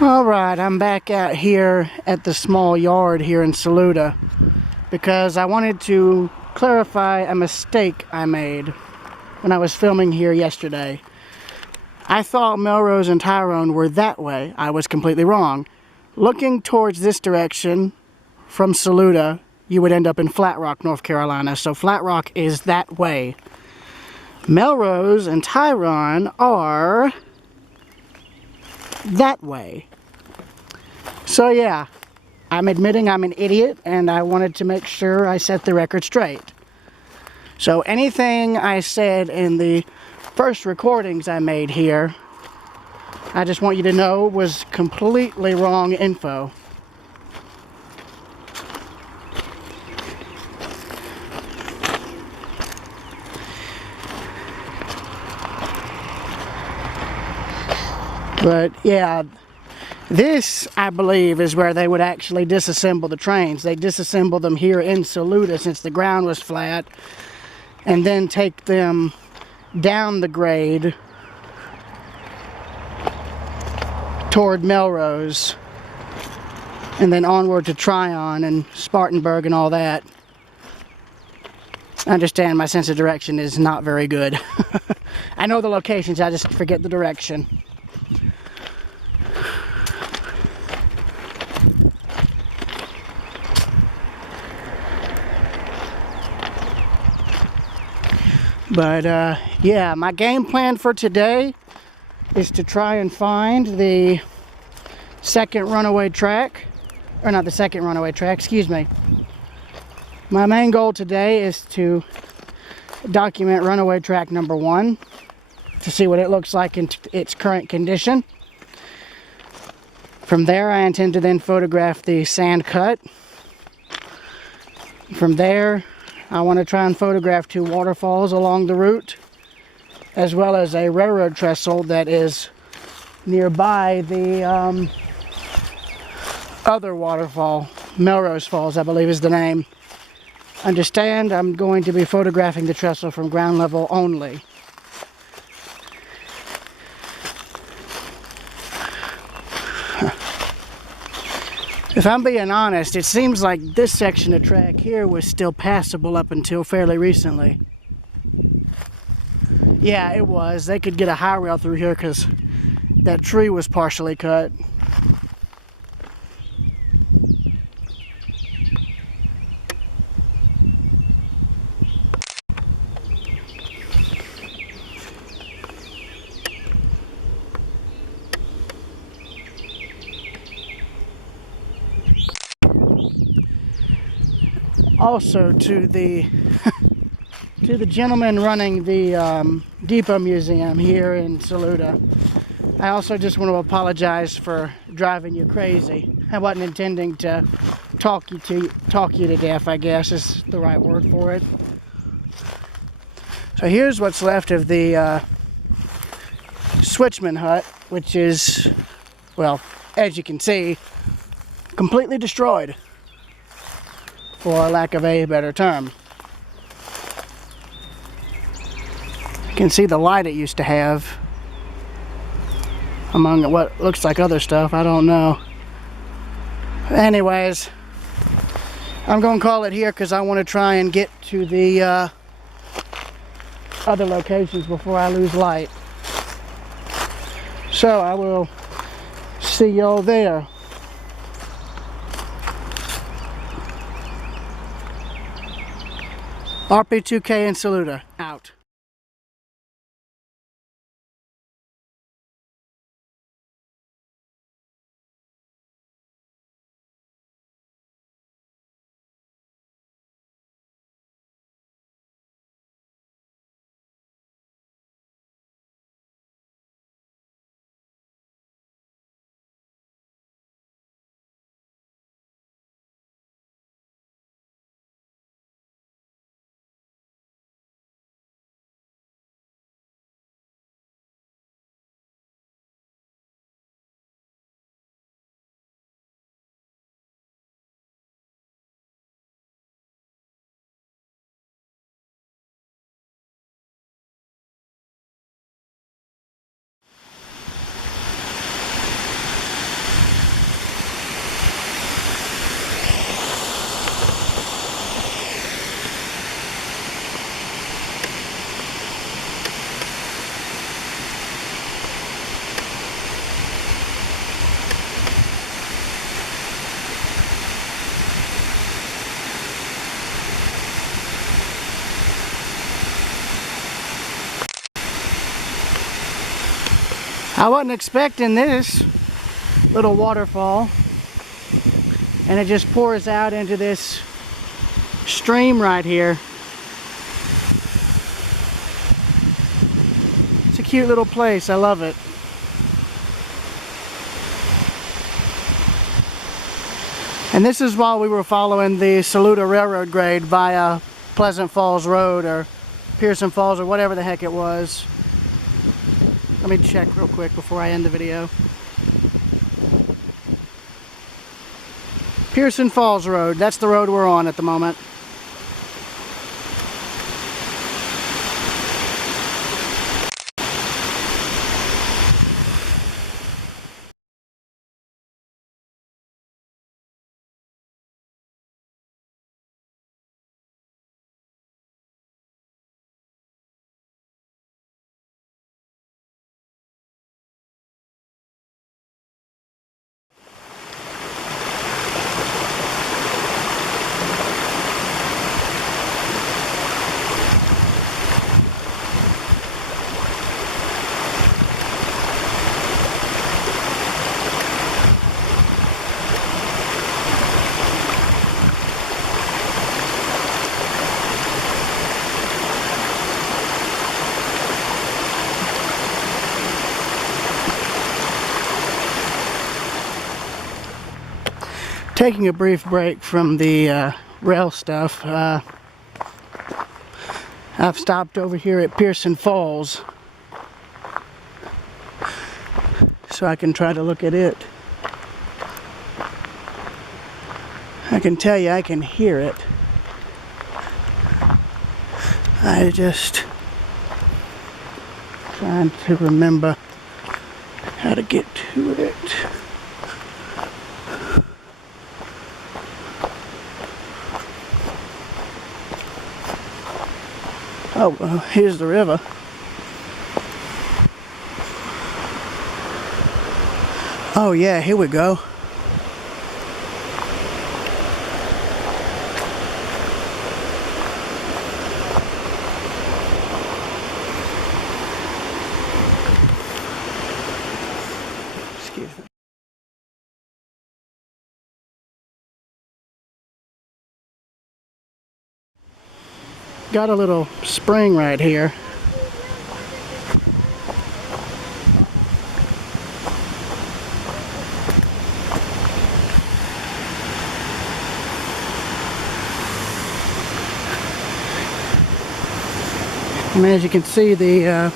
Alright, I'm back out here at the small yard here in Saluda because I wanted to clarify a mistake I made when I was filming here yesterday. I thought Melrose and Tryon were that way. I was completely wrong. Looking towards this direction from Saluda, you would end up in Flat Rock, North Carolina. So Flat Rock is that way. Melrose and Tryon are that way. So yeah, I'm admitting I'm an idiot, and I wanted to make sure I set the record straight. So anything I said in the first recordings I made here, I just want you to know was completely wrong info. But yeah, this, I believe, is where they would actually disassemble the trains. They disassemble them here in Saluda since the ground was flat, and then take them down the grade toward Melrose, and then onward to Tryon and Spartanburg and all that. I understand my sense of direction is not very good. I know the locations, I just forget the direction. But yeah, my game plan for today is to try and find the second runaway track, or not the second runaway track, excuse me. My main goal today is to document runaway track number 1 to see what it looks like in its current condition. From there, I intend to then photograph the sand cut. From there, I want to try and photograph 2 waterfalls along the route, as well as a railroad trestle that is nearby the other waterfall. Melrose Falls, I believe, is the name. Understand, I'm going to be photographing the trestle from ground level only. If I'm being honest, it seems like this section of track here was still passable up until fairly recently. Yeah, it was. They could get a high rail through here because that tree was partially cut. Also, to the to the gentleman running the Depot Museum here in Saluda, I also just want to apologize for driving you crazy. I wasn't intending to talk you to death, I guess is the right word for it. So here's what's left of the switchman hut, which is, well, as you can see, completely destroyed, for lack of a better term. You can see the light it used to have, among what looks like other stuff, I don't know. Anyways, I'm going to call it here because I want to try and get to the other locations before I lose light. So I will see y'all there. RP2K in Saluda, out. I wasn't expecting this little waterfall, and it just pours out into this stream right here. It's a cute little place. I love it. And this is while we were following the Saluda Railroad grade via Pleasant Falls Road or Pearson Falls or whatever the heck it was. Let me check real quick before I end the video. Pearson Falls Road, that's the road we're on at the moment. Taking a brief break from the rail stuff, I've stopped over here at Pearson Falls so I can try to look at it. I can tell you I can hear it. I just trying to remember how to get to it. Oh, well, here's the river. Oh yeah, here we go. Excuse me. Got a little spring right here. And as you can see, the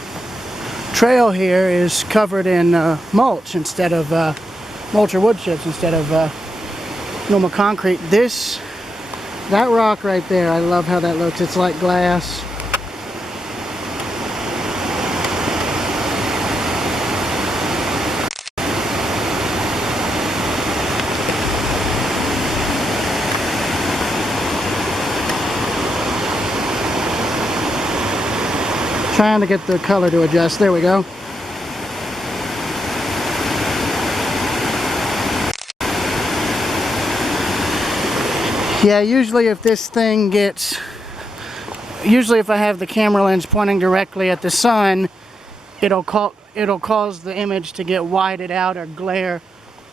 trail here is covered in mulch instead of mulch or wood chips instead of normal concrete. That rock right there, I love how that looks. It's like glass. Trying to get the color to adjust. There we go. Yeah, usually if this thing gets, usually if I have the camera lens pointing directly at the sun, it'll cause the image to get whited out or glare,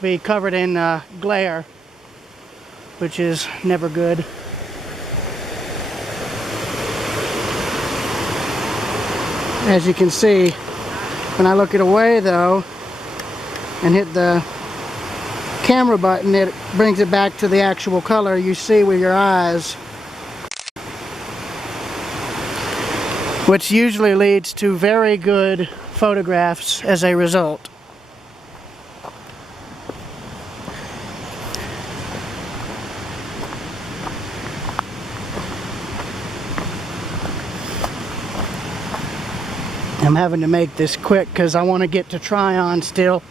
be covered in glare, which is never good. As you can see, when I look it away though, and hit the camera button, it brings it back to the actual color you see with your eyes, which usually leads to very good photographs as a result. I'm having to make this quick because I want to get to Tryon still.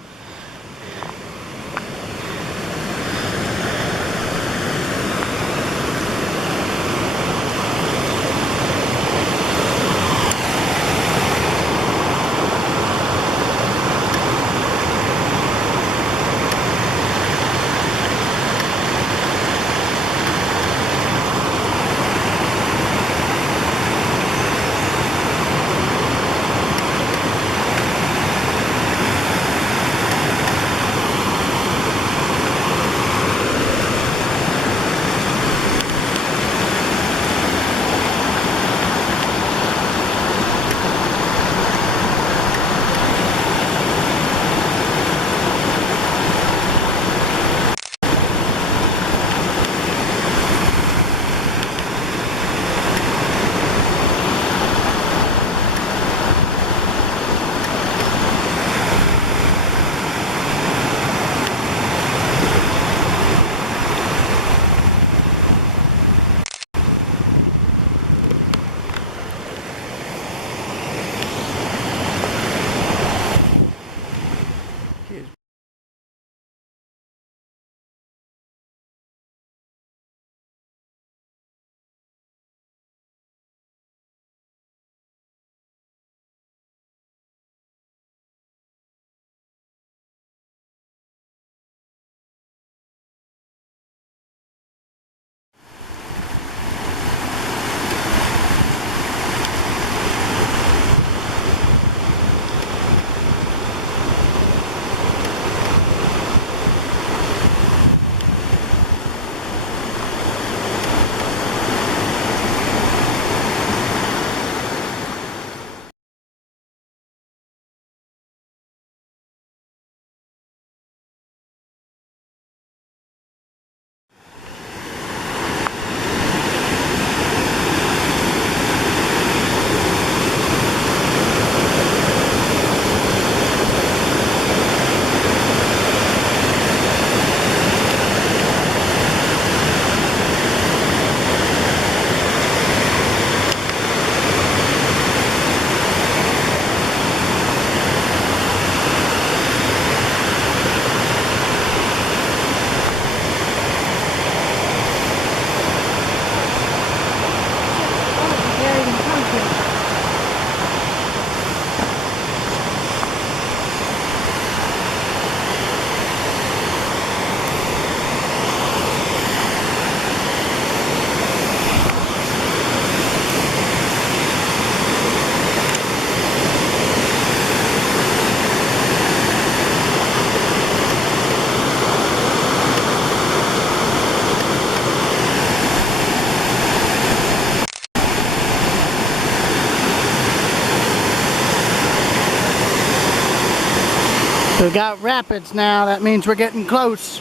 We've got rapids now. That means we're getting close.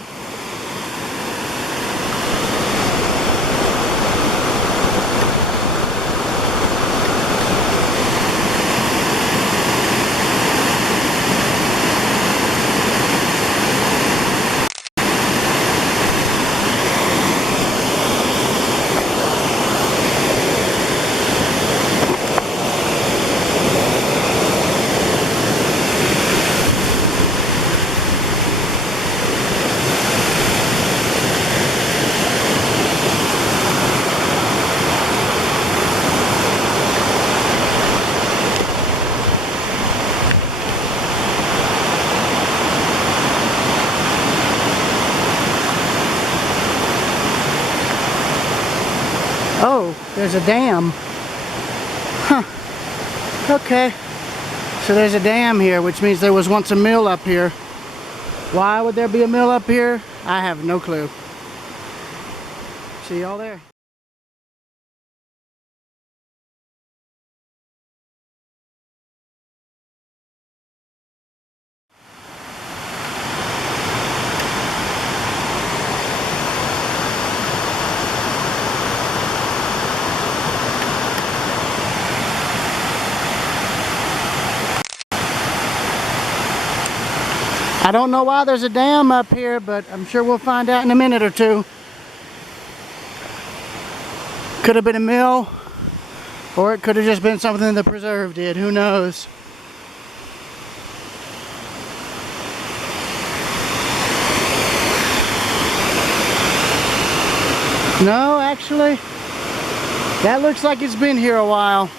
Oh, there's a dam. Huh. Okay. So there's a dam here, which means there was once a mill up here. Why would there be a mill up here? I have no clue. See y'all there. I don't know why there's a dam up here, but I'm sure we'll find out in a minute or two. Could have been a mill, or it could have just been something the preserve did. Who knows? No, actually, that looks like it's been here a while.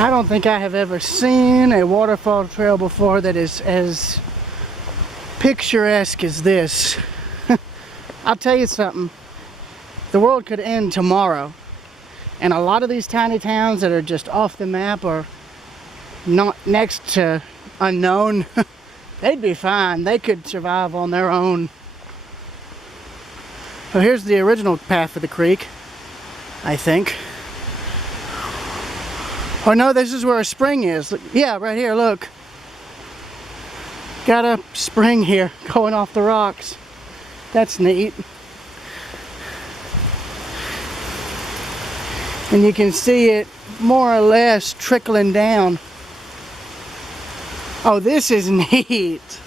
I don't think I have ever seen a waterfall trail before that is as picturesque as this. I'll tell you something, the world could end tomorrow, and a lot of these tiny towns that are just off the map or not next to unknown, they'd be fine. They could survive on their own. So here's the original path of the creek, I think. Oh no, this is where a spring is. Yeah, right here, look. Got a spring here going off the rocks. That's neat. And you can see it more or less trickling down. Oh, this is neat.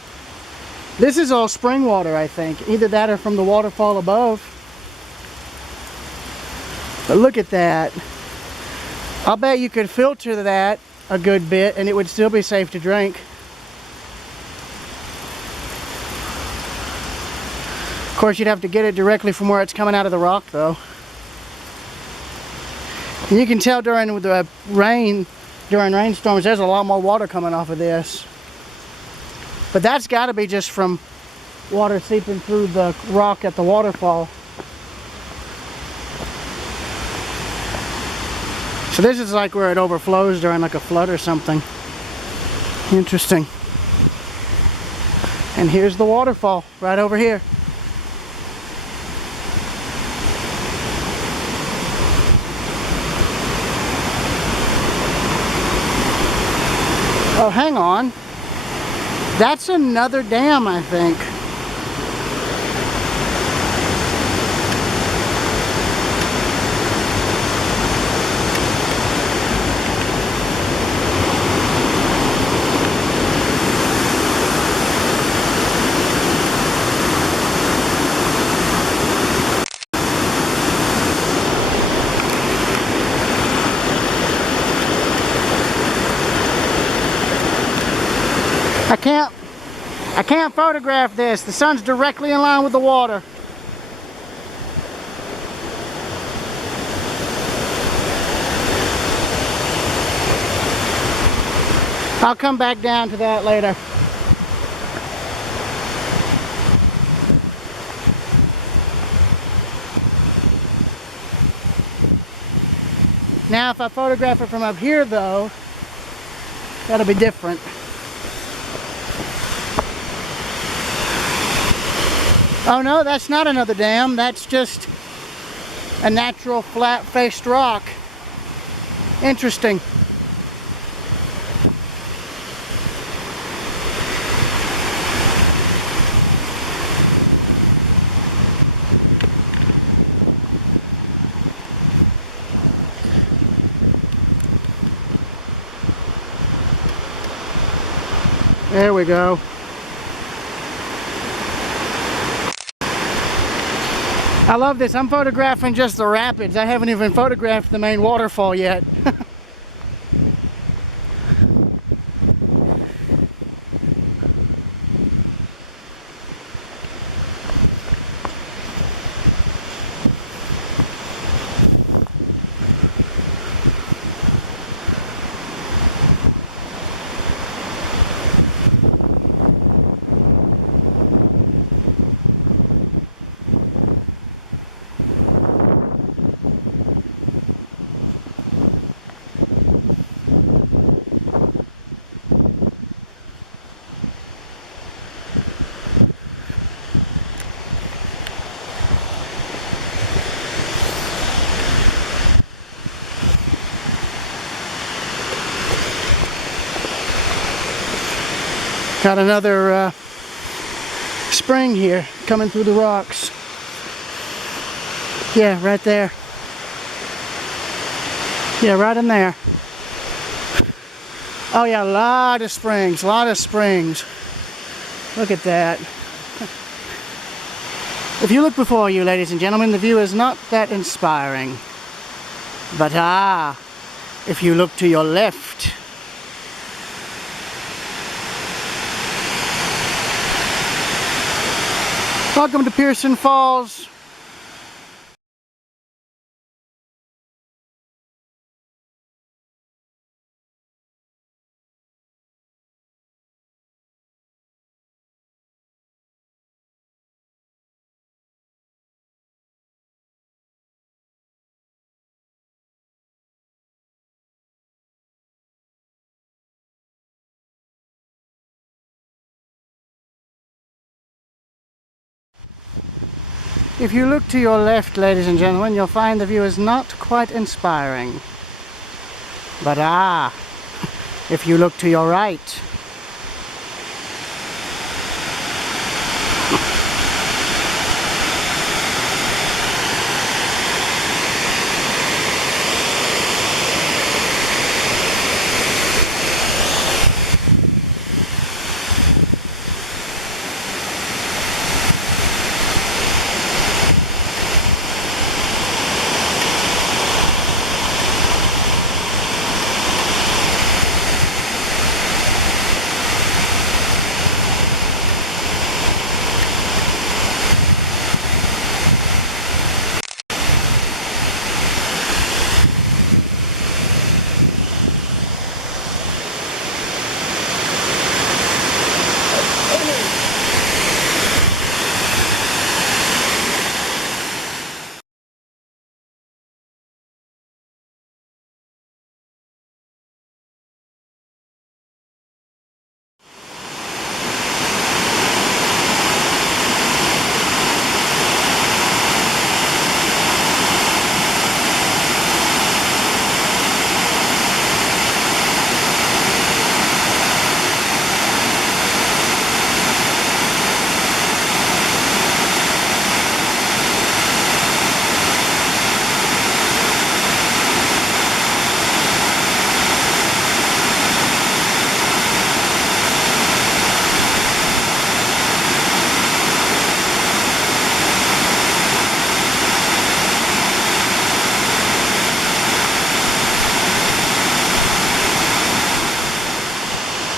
This is all spring water, I think. Either that or from the waterfall above. But look at that. I'll bet you could filter that a good bit and it would still be safe to drink. Of course, you'd have to get it directly from where it's coming out of the rock, though. And you can tell during the rain, during rainstorms, there's a lot more water coming off of this. But that's got to be just from water seeping through the rock at the waterfall. So this is like where it overflows during like a flood or something. Interesting. And here's the waterfall right over here. Oh, hang on. That's another dam, I think. I can't photograph this. The sun's directly in line with the water. I'll come back down to that later. Now if I photograph it from up here though, that'll be different. Oh no, that's not another dam. That's just a natural flat-faced rock. Interesting. There we go. I love this. I'm photographing just the rapids. I haven't even photographed the main waterfall yet. Got another spring here coming through the rocks. Yeah, right there. Yeah, right in there. Oh yeah, a lot of springs, a lot of springs. Look at that. If you look before you, ladies and gentlemen, the view is not that inspiring. But if you look to your left, welcome to Pearson Falls. If you look to your left, ladies and gentlemen, you'll find the view is not quite inspiring. But if you look to your right,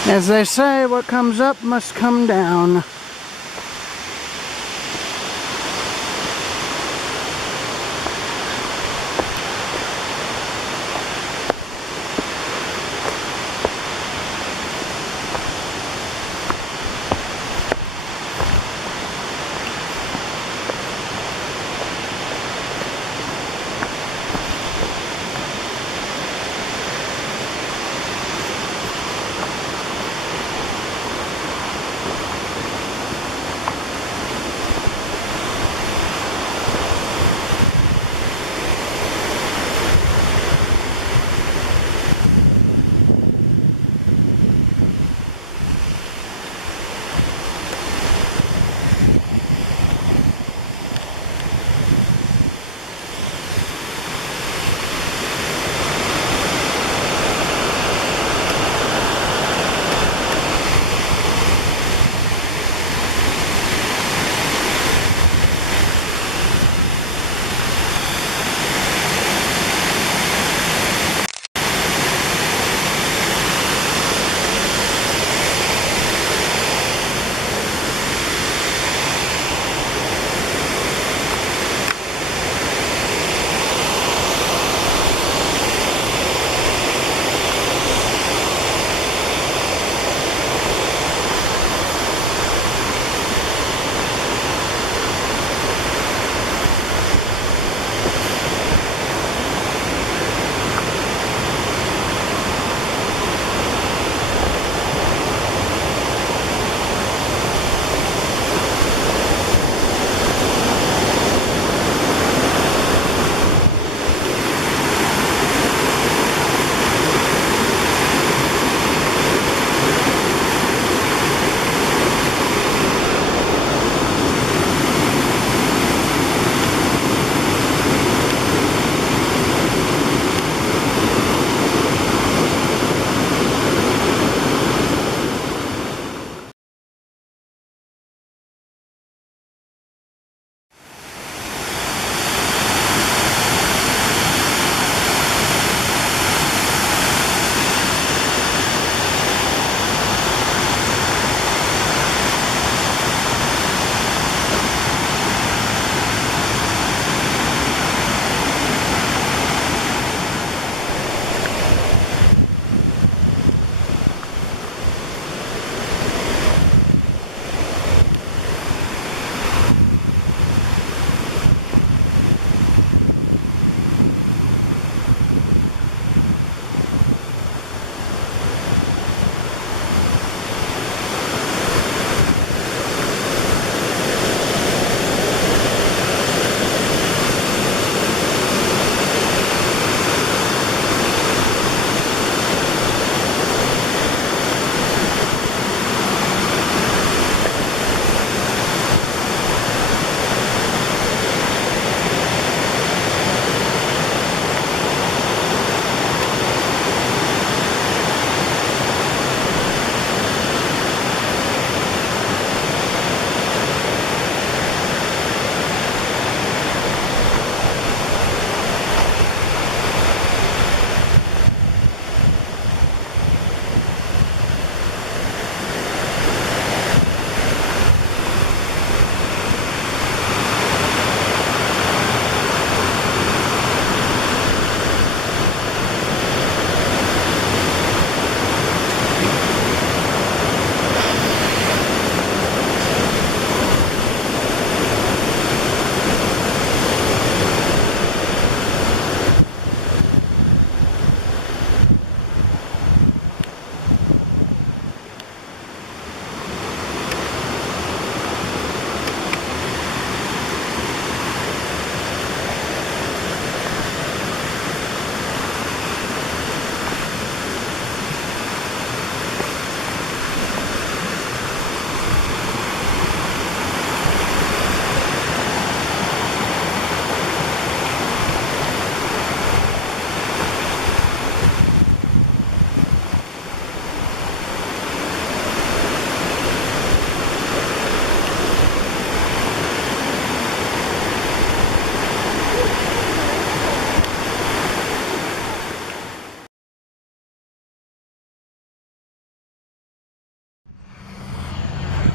as they say, what comes up must come down.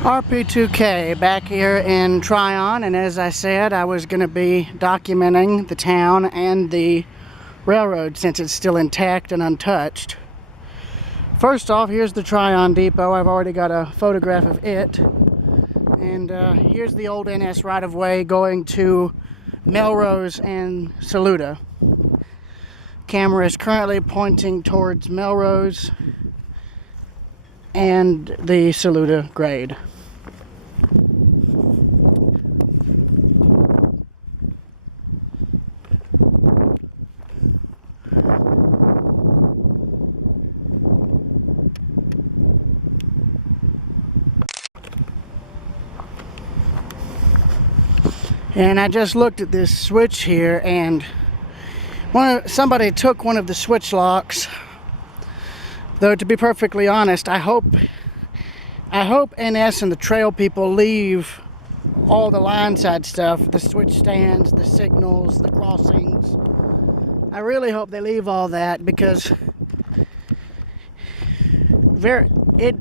RP2K back here in Tryon, and as I said, I was going to be documenting the town and the railroad since it's still intact and untouched. First off, here's the Tryon Depot. I've already got a photograph of it. And here's the old NS right-of-way going to Melrose and Saluda. Camera is currently pointing towards Melrose and the Saluda grade. And I just looked at this switch here, and somebody took one of the switch locks. Though, to be perfectly honest, I hope NS and the trail people leave all the line side stuff, the switch stands, the signals, the crossings. I really hope they leave all that, because it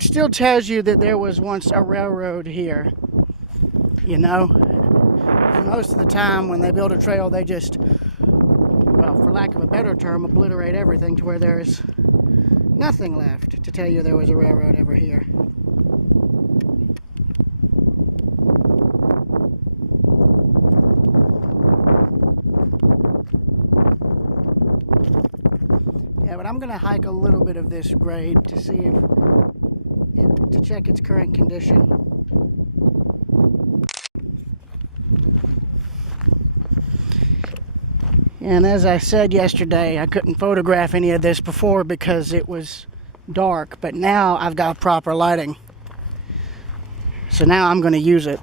still tells you that there was once a railroad here, you know. And most of the time when they build a trail, they just, well, for lack of a better term, obliterate everything to where there's nothing left to tell you there was a railroad ever here. Yeah, but I'm going to hike a little bit of this grade to see to check its current condition. And as I said yesterday, I couldn't photograph any of this before because it was dark, but now I've got proper lighting. So now I'm going to use it.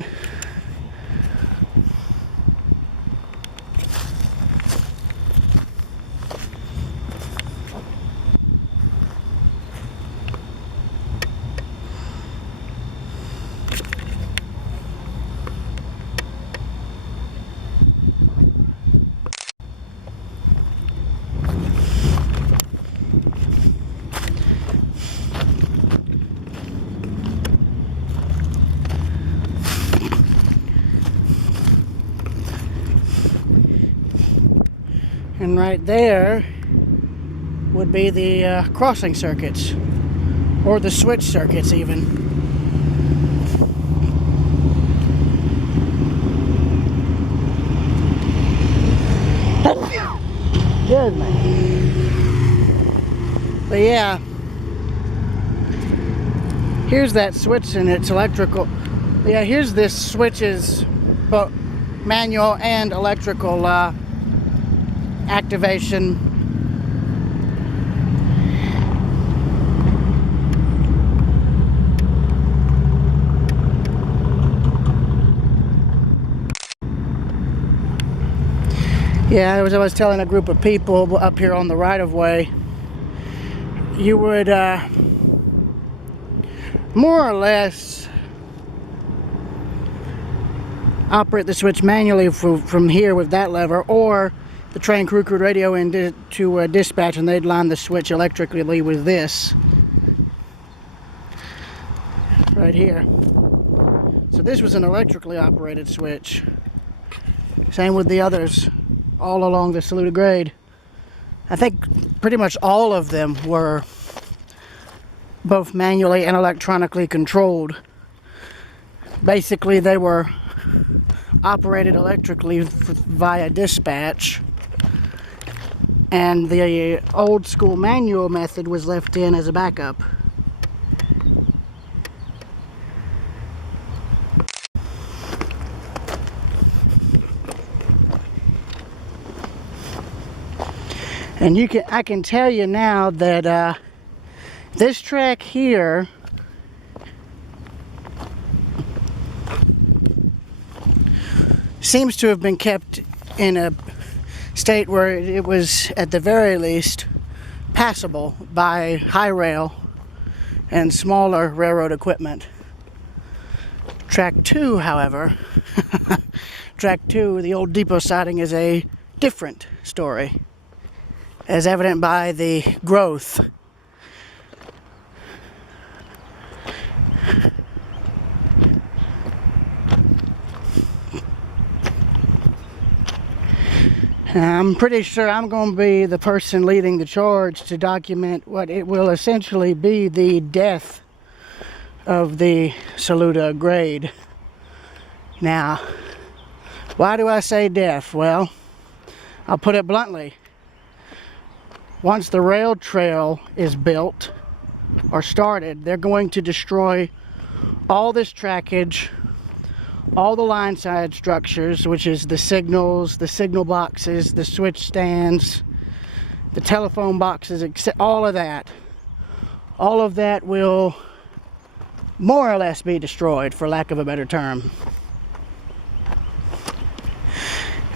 And right there would be the crossing circuits, or the switch circuits even. Good man. But yeah, here's that switch and its electrical. Yeah, here's this switch's both manual and electrical activation. Yeah, I was telling a group of people up here on the right-of-way, you would more or less operate the switch manually from here with that lever, or the train crew could radio in to dispatch, and they'd line the switch electrically with this right here. So this was an electrically operated switch. Same with the others all along the Saluda grade. I think pretty much all of them were both manually and electronically controlled. Basically, they were operated electrically via dispatch, and the old school manual method was left in as a backup. And I can tell you now that this track here seems to have been kept in a state where it was, at the very least, passable by high rail and smaller railroad equipment. Track 2, however, Track 2, the old depot siding, is a different story, as evident by the growth. I'm pretty sure I'm going to be the person leading the charge to document what it will essentially be the death of the Saluda grade. Now, why do I say death? Well, I'll put it bluntly. Once the rail trail is built or started, they're going to destroy all this trackage, all the line side structures, which is the signals, the signal boxes, the switch stands, the telephone boxes, all of that. All of that will more or less be destroyed, for lack of a better term.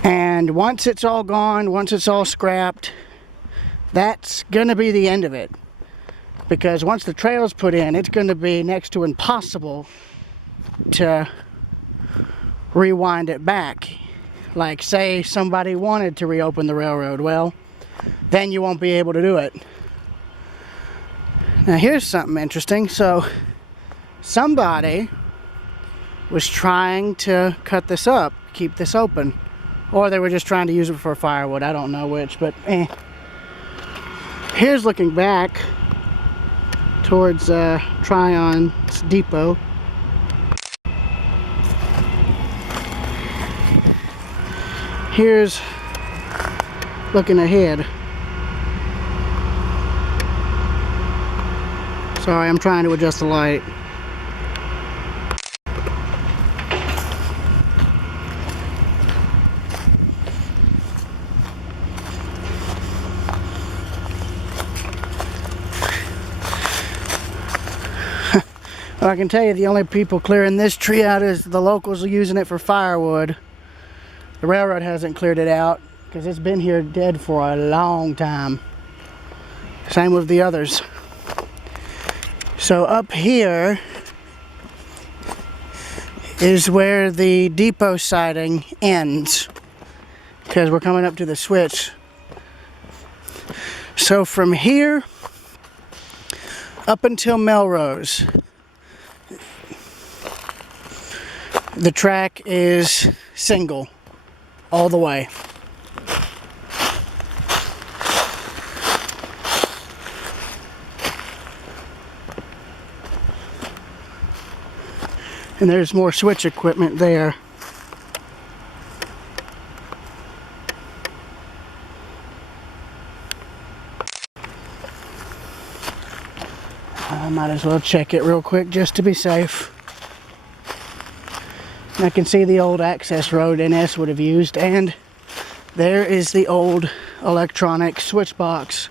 And once it's all gone, once it's all scrapped, that's gonna be the end of it. Because once the trail's put in, it's gonna be next to impossible to rewind it back. Like, say somebody wanted to reopen the railroad, well, then you won't be able to do it. Now here's something interesting. So somebody was trying to cut this up, keep this open, or they were just trying to use it for firewood. I don't know which, but here's looking back towards Tryon's depot. Here's looking ahead. Sorry, I'm trying to adjust the light. Well, I can tell you the only people clearing this tree out is the locals using it for firewood. The railroad hasn't cleared it out because it's been here dead for a long time. Same with the others. So up here is where the depot siding ends, because we're coming up to the switch. So from here up until Melrose, the track is single all the way. And there's more switch equipment there. I might as well check it real quick just to be safe. I can see the old access road NS would have used, and there is the old electronic switch box.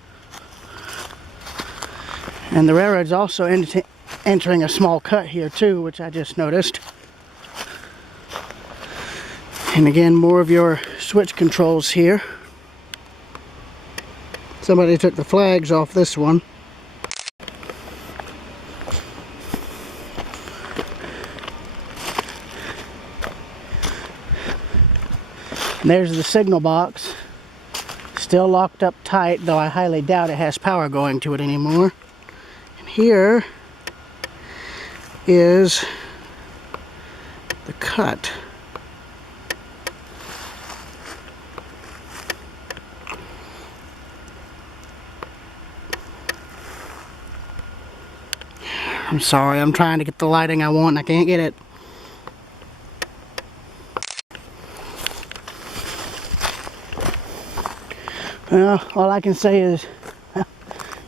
And the railroad's also entering a small cut here too, which I just noticed. And again, more of your switch controls here. Somebody took the flags off this one. And there's the signal box, still locked up tight, though I highly doubt it has power going to it anymore. And here is the cut. I'm sorry, I'm trying to get the lighting I want and I can't get it. Well, all I can say is,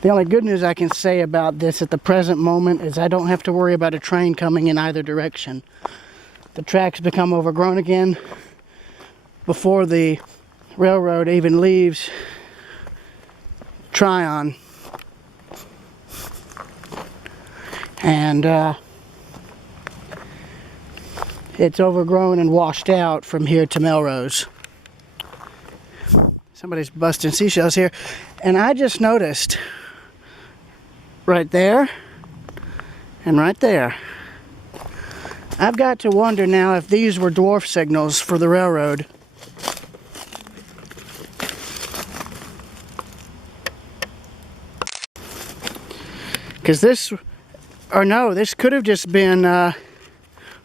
the only good news I can say about this at the present moment is I don't have to worry about a train coming in either direction. The tracks become overgrown again before the railroad even leaves Tryon. And it's overgrown and washed out from here to Melrose. Somebody's busting seashells here. And I just noticed right there and right there. I've got to wonder now if these were dwarf signals for the railroad. Because this, or no, this could have just been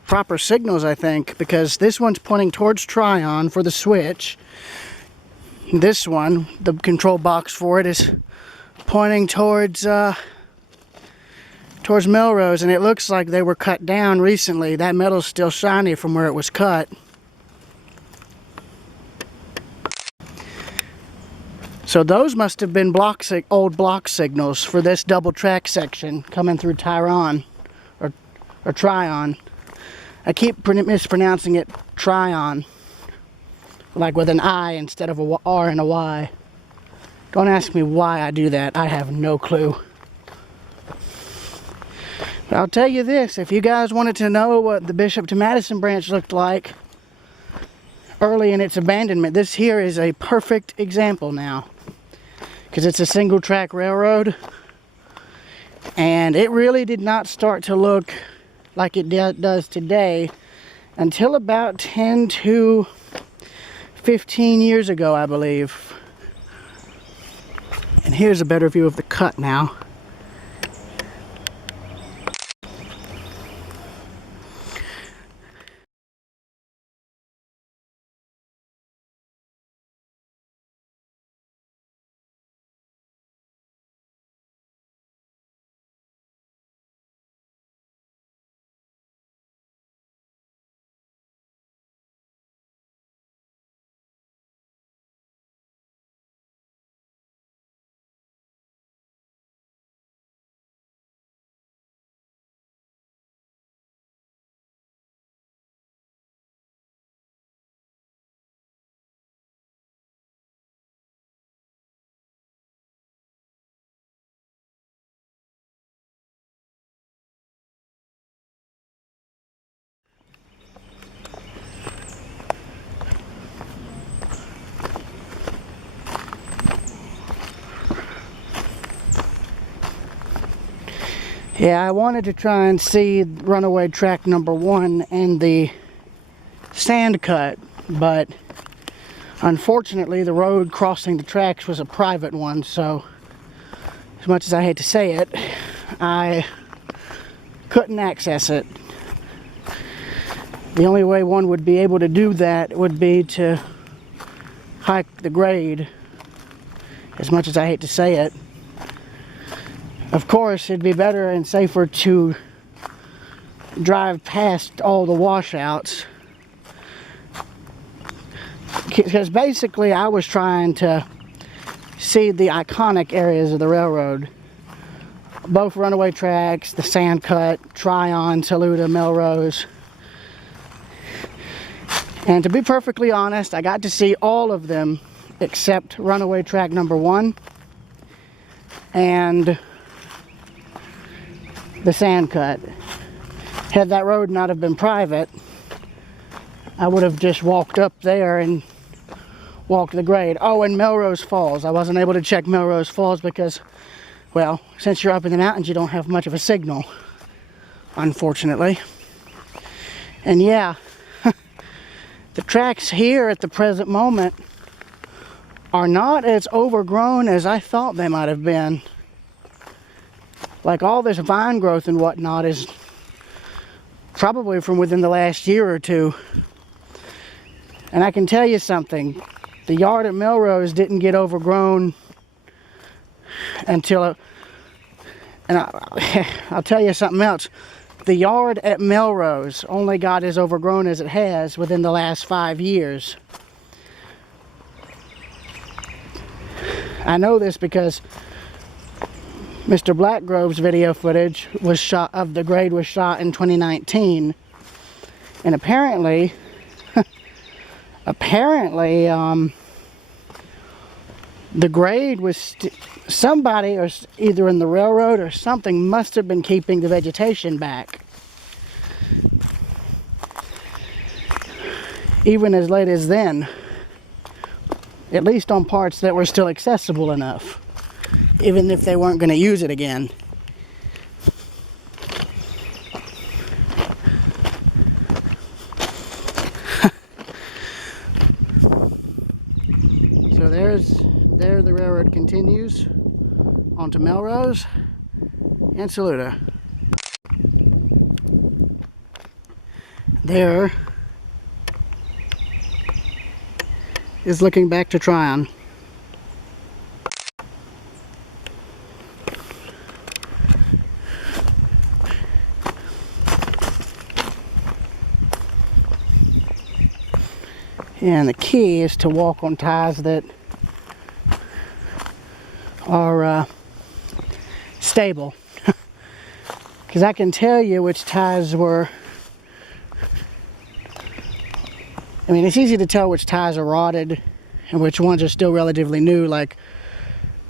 proper signals, I think. Because this one's pointing towards Tryon for the switch. This one, the control box for it, is pointing towards Melrose, and it looks like they were cut down recently. That metal's still shiny from where it was cut. So those must have been old block signals for this double track section coming through Tryon, or Tryon. I keep mispronouncing it Tryon, like with an I instead of a R and a Y. Don't ask me why I do that. I have no clue. But I'll tell you this, if you guys wanted to know what the Bishop to Madison branch looked like early in its abandonment, this here is a perfect example now. Because it's a single track railroad, and it really did not start to look like it does today until about 10 to 15 years ago, I believe. And here's a better view of the cut now. Yeah, I wanted to try and see runaway track number 1 and the sand cut, but unfortunately the road crossing the tracks was a private one, so as much as I hate to say it, I couldn't access it. The only way one would be able to do that would be to hike the grade, as much as I hate to say it. Of course, it'd be better and safer to drive past all the washouts, because basically I was trying to see the iconic areas of the railroad. Both runaway tracks, the sand cut, Tryon, Saluda, Melrose. And to be perfectly honest, I got to see all of them except runaway track number 1 and the sand cut. Had that road not have been private, I would have just walked up there and walked the grade. Oh, and Melrose Falls. I wasn't able to check Melrose Falls because, well, since you're up in the mountains, you don't have much of a signal, unfortunately. And yeah, the tracks here at the present moment are not as overgrown as I thought they might have been. Like, all this vine growth and whatnot is probably from within the last year or two. And I can tell you something, the yard at Melrose didn't get overgrown until, I'll tell you something else. The yard at Melrose only got as overgrown as it has within the last 5 years. I know this because Mr. Blackgrove's video footage was shot of the grade was shot in 2019, and apparently the grade was somebody, or either in the railroad or something, must have been keeping the vegetation back, even as late as then, at least on parts that were still accessible enough, even if they weren't going to use it again. So there the railroad continues onto Melrose and Saluda. is looking back to Tryon. And the key is to walk on ties that are stable. Because I can tell you which ties were... I mean, it's easy to tell which ties are rotted and which ones are still relatively new. Like,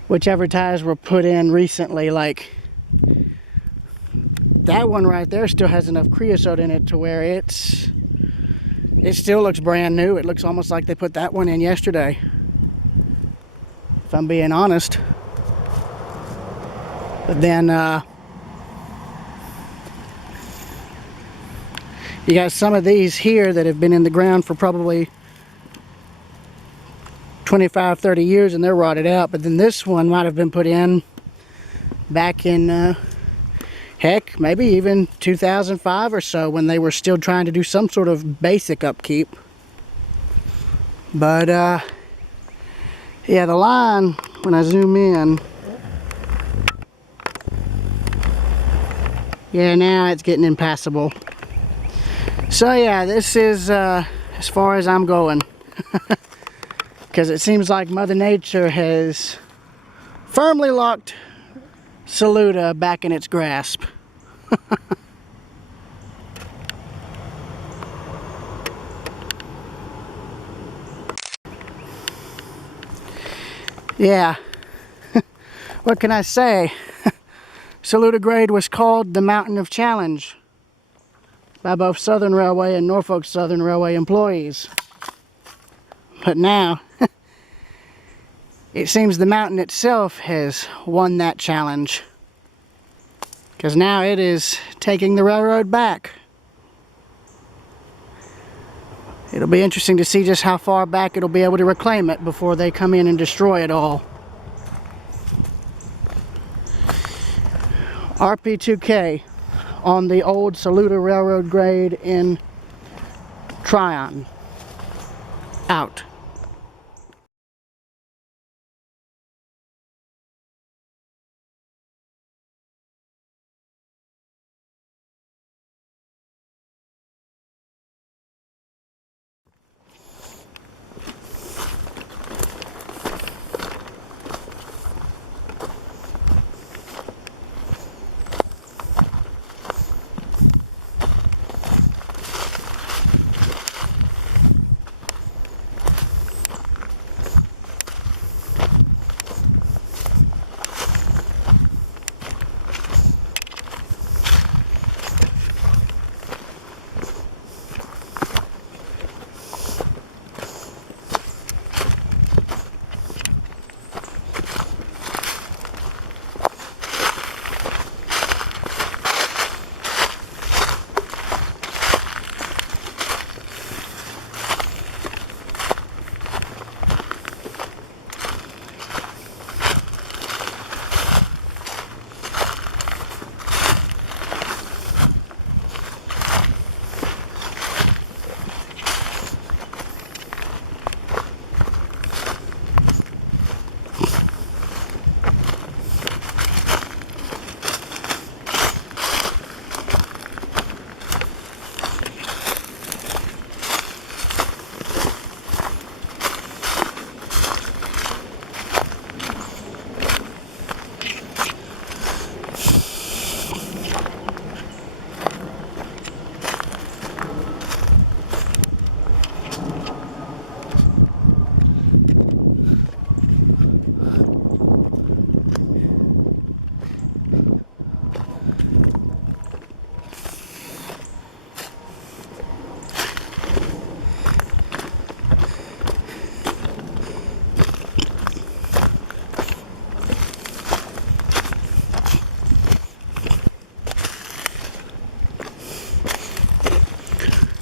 whichever ties were put in recently, like... that one right there still has enough creosote in it to where it still looks brand new. It looks almost like they put that one in yesterday, if I'm being honest. But then you got some of these here that have been in the ground for probably 25, 30 years and they're rotted out. But then this one might have been put in back in heck, maybe even 2005 or so, when they were still trying to do some sort of basic upkeep. But yeah, the line, when I zoom in, yeah, now it's getting impassable. So yeah, this is as far as I'm going. Because it seems like Mother Nature has firmly locked Saluda back in its grasp. Yeah, what can I say? Saluda grade was called the Mountain of Challenge by both Southern Railway and Norfolk Southern Railway employees. But now, it seems the mountain itself has won that challenge. Because now it is taking the railroad back. It'll be interesting to see just how far back it'll be able to reclaim it before they come in and destroy it all. RP2K on the old Saluda Railroad grade in Tryon. Out.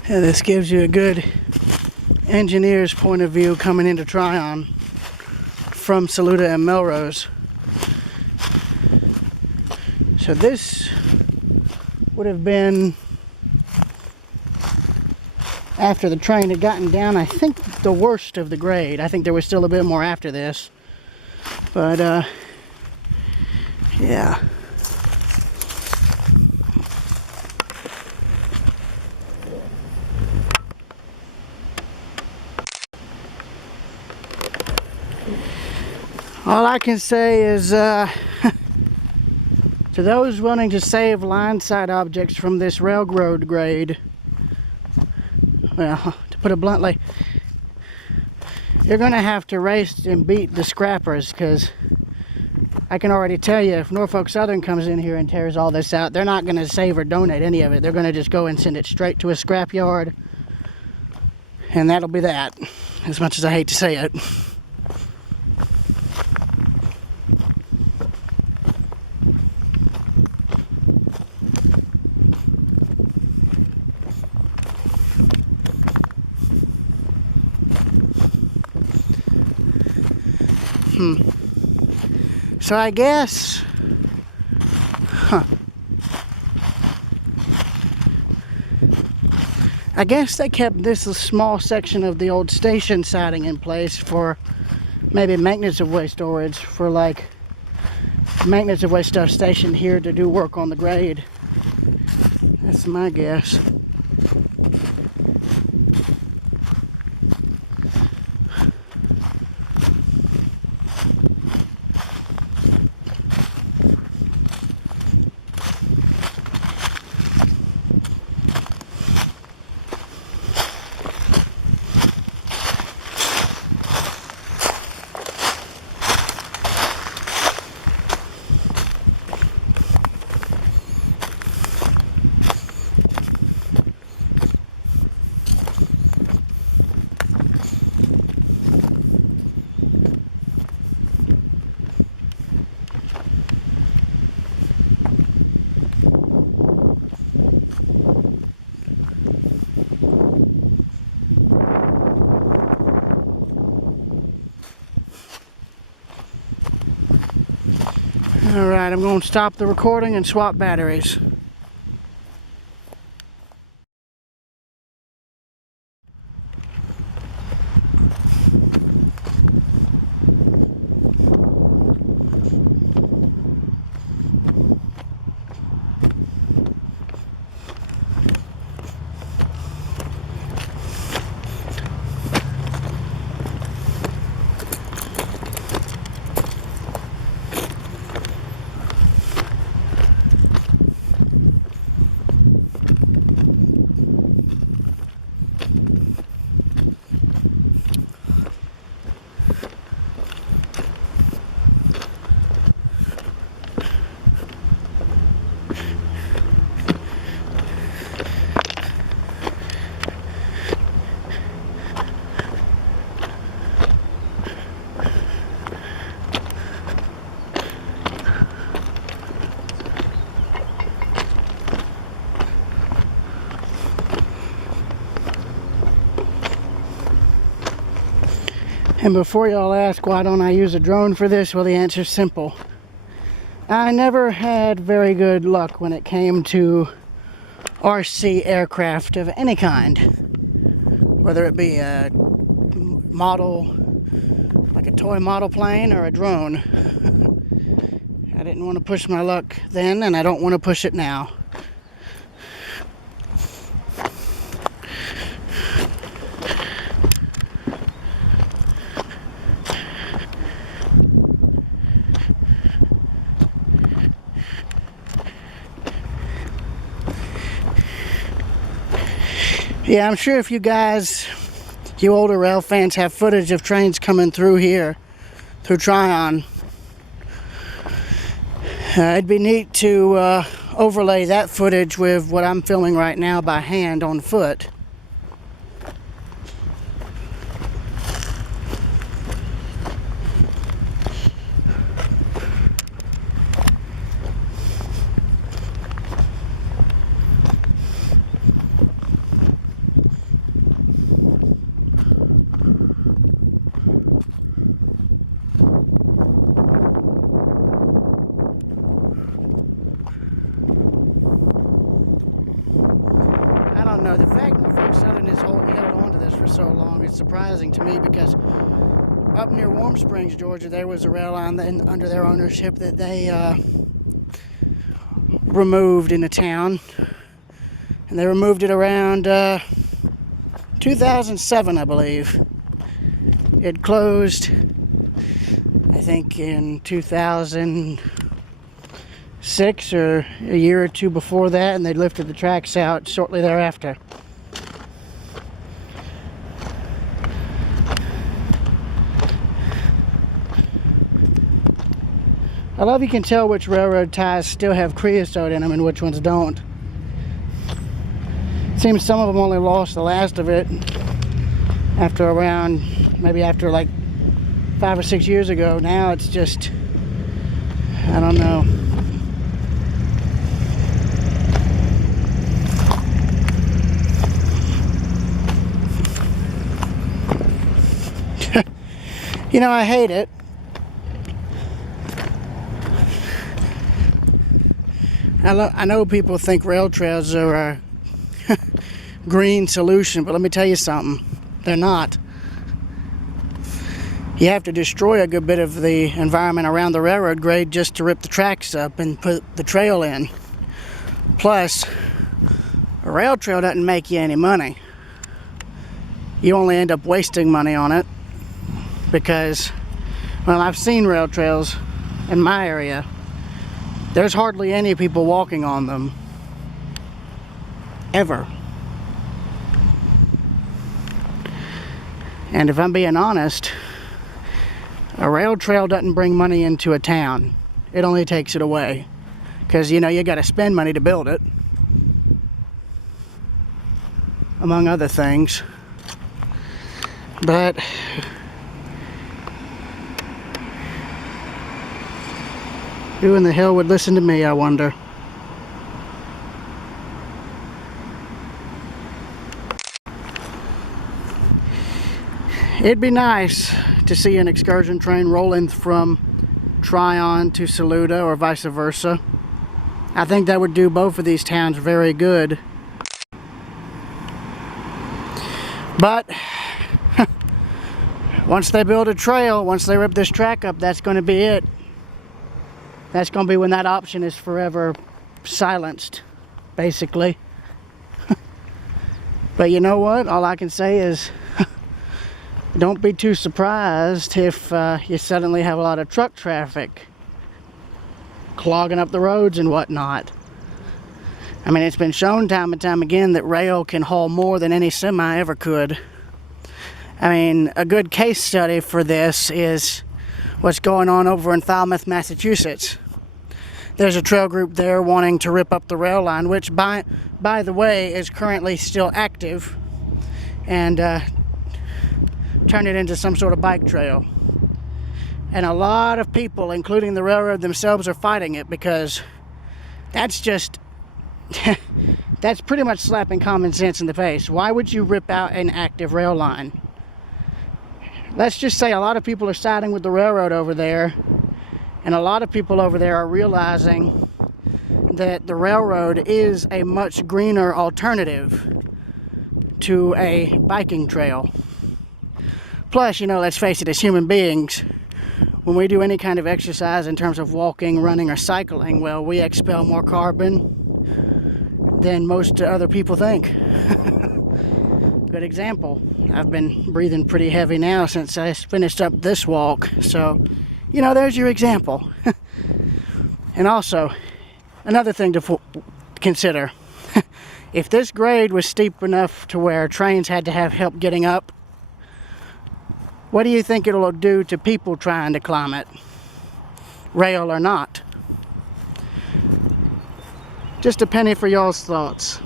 Yeah, this gives you a good engineer's point of view coming into Tryon from Saluda and Melrose. So this would have been after the train had gotten down, I think, the worst of the grade. I think there was still a bit more after this. But, yeah. All I can say is, to those wanting to save line-side objects from this railroad grade, well, to put it bluntly, you're going to have to race and beat the scrappers, because I can already tell you, if Norfolk Southern comes in here and tears all this out, they're not going to save or donate any of it. They're going to just go and send it straight to a scrap yard, and that'll be that, as much as I hate to say it. So I guess, I guess they kept this small section of the old station siding in place for maybe maintenance of way storage, for like maintenance of way stuff stationed here to do work on the grade. That's my guess. Alright, I'm going to stop the recording and swap batteries. And before y'all ask, why don't I use a drone for this? Well, the answer's simple. I never had very good luck when it came to RC aircraft of any kind. Whether it be a model, like a toy model plane, or a drone. I didn't want to push my luck then, and I don't want to push it now. Yeah, I'm sure if you guys, you older rail fans, have footage of trains coming through here, through Tryon, it'd be neat to overlay that footage with what I'm filming right now by hand on foot. I don't know, the fact for so long. It's surprising to me because up near Warm Springs, Georgia, there was a rail line that, under their ownership, that they removed in the town. And they removed it around 2007, I believe. It closed, I think, in 2006 or a year or two before that, and they lifted the tracks out shortly thereafter. I love you can tell which railroad ties still have creosote in them and which ones don't. Seems some of them only lost the last of it after after like 5 or 6 years ago. Now it's just, I don't know. You know, I hate it. I know people think rail trails are a green solution, but let me tell you something. They're not. You have to destroy a good bit of the environment around the railroad grade just to rip the tracks up and put the trail in. Plus, a rail trail doesn't make you any money. You only end up wasting money on it because, well, I've seen rail trails in my area. There's hardly any people walking on them, ever. And if I'm being honest, a rail trail doesn't bring money into a town. It only takes it away. Because, you know, you got to spend money to build it, among other things. But who in the hell would listen to me, I wonder? It'd be nice to see an excursion train rolling from Tryon to Saluda or vice versa. I think that would do both of these towns very good. But once they build a trail, once they rip this track up, that's going to be it. That's going to be when that option is forever silenced, basically. But you know what? All I can say is don't be too surprised if you suddenly have a lot of truck traffic clogging up the roads and whatnot. I mean, it's been shown time and time again that rail can haul more than any semi ever could. I mean, a good case study for this is what's going on over in Falmouth, Massachusetts. There's a trail group there wanting to rip up the rail line, which by the way is currently still active, and turn it into some sort of bike trail. And a lot of people, including the railroad themselves, are fighting it because that's just that's pretty much slapping common sense in the face. Why would you rip out an active rail line? Let's just say a lot of people are siding with the railroad over there, and a lot of people over there are realizing that the railroad is a much greener alternative to a biking trail. Plus, you know, let's face it, as human beings, when we do any kind of exercise in terms of walking, running, or cycling, well, we expel more carbon than most other people think. Good example. I've been breathing pretty heavy now since I finished up this walk. So, you know, there's your example. And also, another thing to consider. If this grade was steep enough to where trains had to have help getting up, what do you think it'll do to people trying to climb it? Rail or not? Just a penny for y'all's thoughts.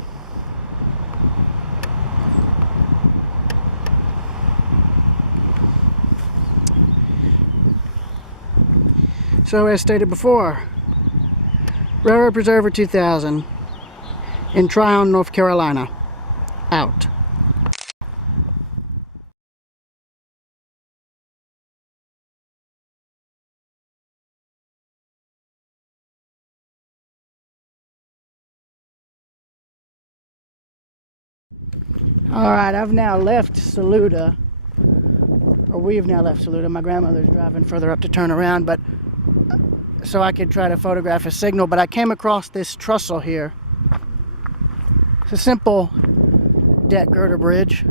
So, as stated before, Railroad Preserver 2000 in Tryon, North Carolina. Out. Alright, I've now left Saluda, or we've now left Saluda. My grandmother's driving further up to turn around, but so I could try to photograph a signal, but I came across this trestle here. It's a simple deck girder bridge.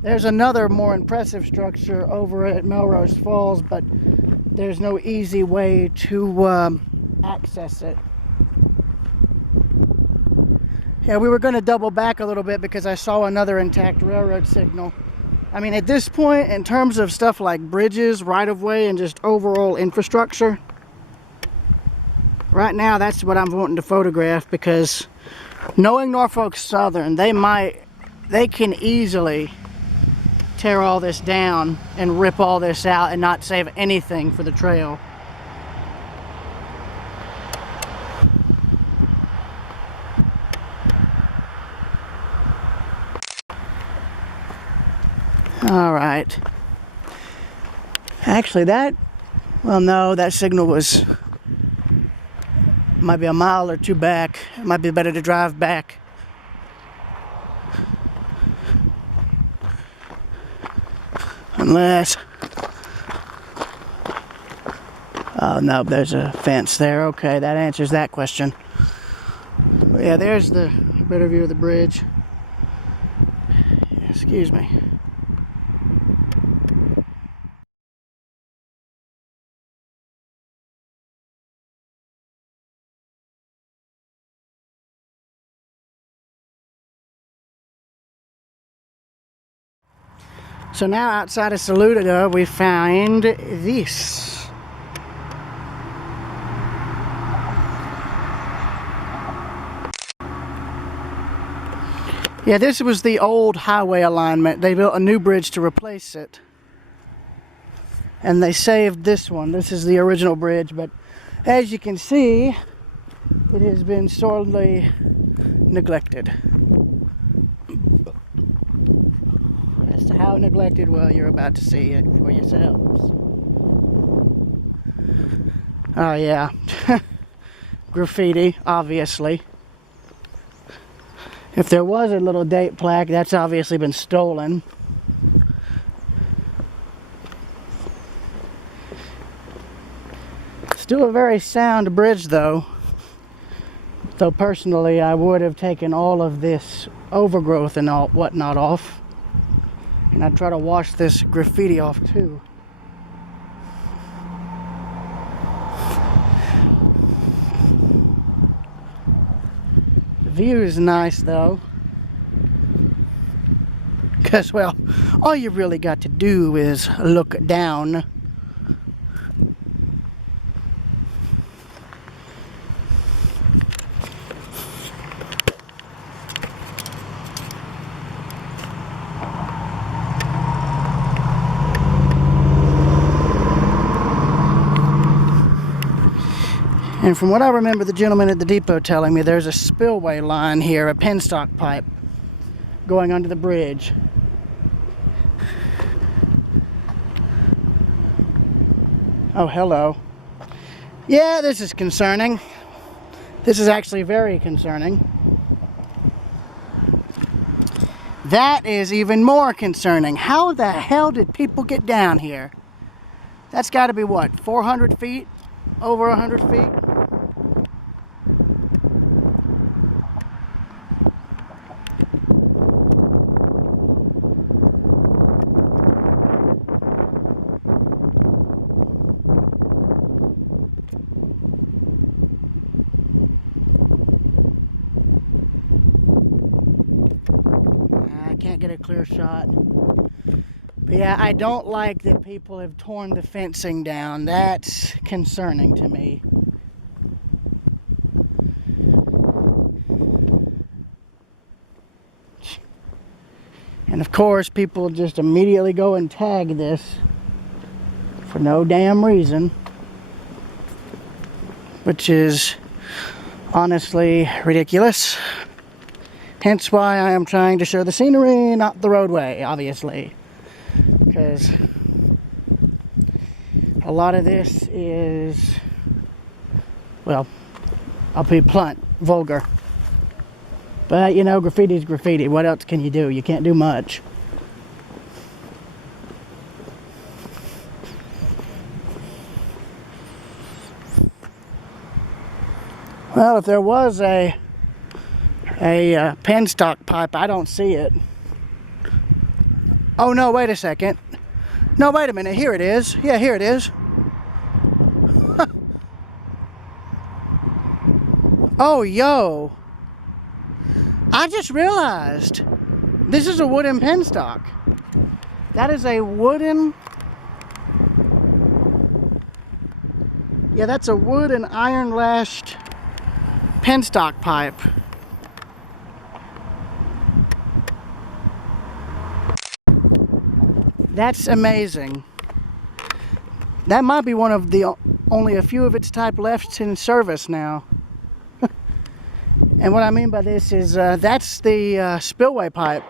There's another more impressive structure over at Melrose Falls, but there's no easy way to access it. Yeah, we were going to double back a little bit because I saw another intact railroad signal. I mean, at this point, in terms of stuff like bridges, right-of-way, and just overall infrastructure, right now that's what I'm wanting to photograph, because knowing Norfolk Southern, they can easily tear all this down and rip all this out and not save anything for the trail. All right. Actually, well, no, that signal might be a mile or two back. It might be better to drive back. Unless, oh no, there's a fence there. Okay, that answers that question. But yeah, there's the better view of the bridge. Excuse me. So now outside of Saluda, we find this. Yeah, this was the old highway alignment. They built a new bridge to replace it. And they saved this one. This is the original bridge, but as you can see, it has been sorely neglected. As to how neglected, well, you're about to see it for yourselves. Oh yeah, graffiti, obviously. If there was a little date plaque, that's obviously been stolen. Still a very sound bridge though. Though personally, I would have taken all of this overgrowth and all whatnot off. And I'd try to wash this graffiti off too. The view is nice though. Because, well, all you really got to do is look down. And from what I remember the gentleman at the depot telling me, there's a spillway line here, a penstock pipe, going under the bridge. Oh, hello. Yeah, this is concerning. This is actually very concerning. That is even more concerning. How the hell did people get down here? That's got to be what, 400 feet? Over 100 feet? I can't get a clear shot. But yeah, I don't like that people have torn the fencing down. That's concerning to me. And of course, people just immediately go and tag this for no damn reason. Which is honestly ridiculous. Hence why I am trying to show the scenery, not the roadway, obviously. Because a lot of this is, well, I'll be blunt, vulgar. But, you know, graffiti's graffiti. What else can you do? You can't do much. Well, if there was a penstock pipe, I don't see it. Oh, no, wait a second. No, wait a minute. Here it is. Yeah, here it is. Oh, yo. I just realized this is a wooden penstock. That is a wooden... Yeah, that's a wood and iron lashed penstock pipe. That's amazing. That might be one of the only a few of its type left in service now. And what I mean by this is that's the spillway pipe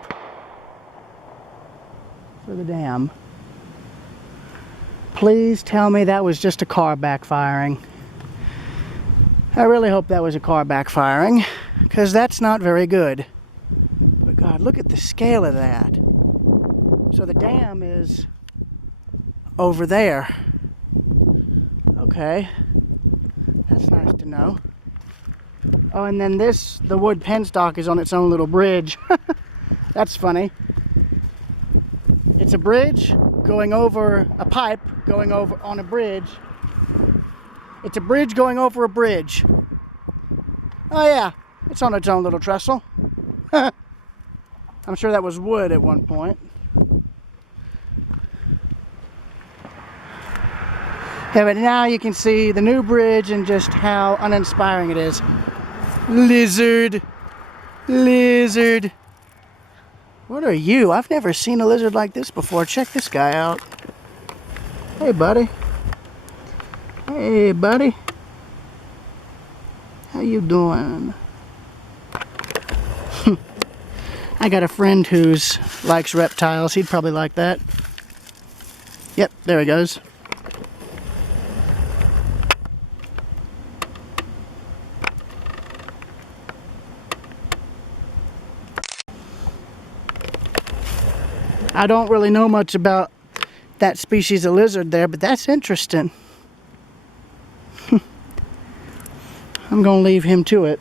for the dam. Please tell me that was just a car backfiring. I really hope that was a car backfiring, because that's not very good. But God, look at the scale of that. So the dam is over there. Okay, that's nice to know. Oh, and then the wood penstock is on its own little bridge. That's funny. It's a bridge going over a pipe, going over on a bridge. It's a bridge going over a bridge. Oh yeah, it's on its own little trestle. I'm sure that was wood at one point. Yeah, but now you can see the new bridge and just how uninspiring it is. Lizard. Lizard. What are you? I've never seen a lizard like this before. Check this guy out. Hey, buddy. Hey, buddy. How you doing? I got a friend who likes reptiles. He'd probably like that. Yep, there he goes. I don't really know much about that species of lizard there, but that's interesting. I'm gonna leave him to it.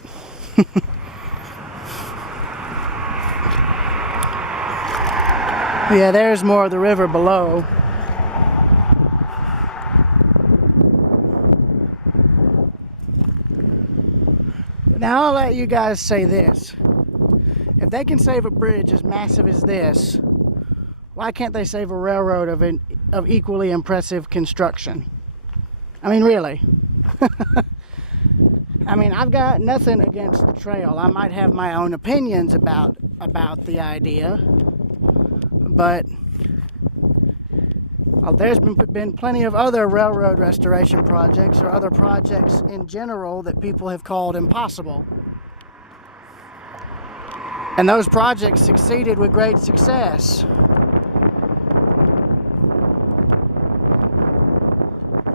Yeah, there's more of the river below. Now I'll let you guys say this. If they can save a bridge as massive as this, why can't they save a railroad of equally impressive construction? I mean, really. I mean, I've got nothing against the trail. I might have my own opinions about the idea, but there's been plenty of other railroad restoration projects or other projects in general that people have called impossible. And those projects succeeded with great success.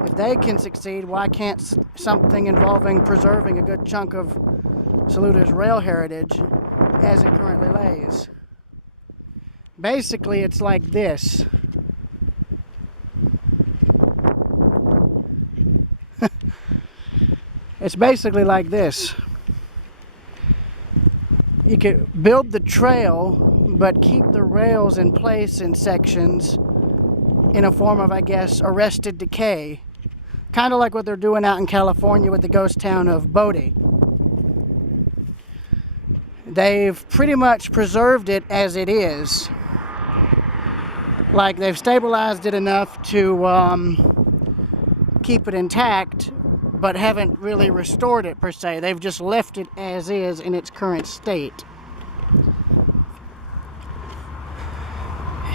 If they can succeed, why can't something involving preserving a good chunk of Saluda's rail heritage as it currently lays? Basically, it's like this. It's basically like this. You could build the trail, but keep the rails in place in sections in a form of, I guess, arrested decay. Kind of like what they're doing out in California with the ghost town of Bodie. They've pretty much preserved it as it is. Like, they've stabilized it enough to keep it intact, but haven't really restored it per se. They've just left it as is in its current state.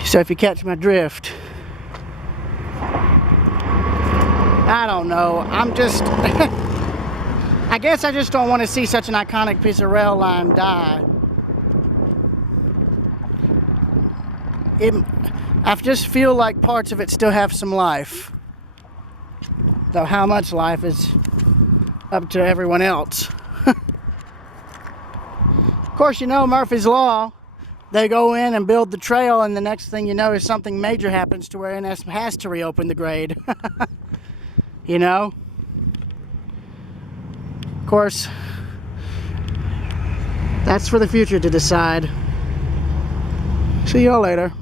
So if you catch my drift, I don't know. I'm just... I guess I just don't want to see such an iconic piece of rail line die. I just feel like parts of it still have some life. Though how much life is up to everyone else. Of course, you know Murphy's Law. They go in and build the trail, and the next thing you know is something major happens to where NS has to reopen the grade. You know? Of course, that's for the future to decide. See y'all later.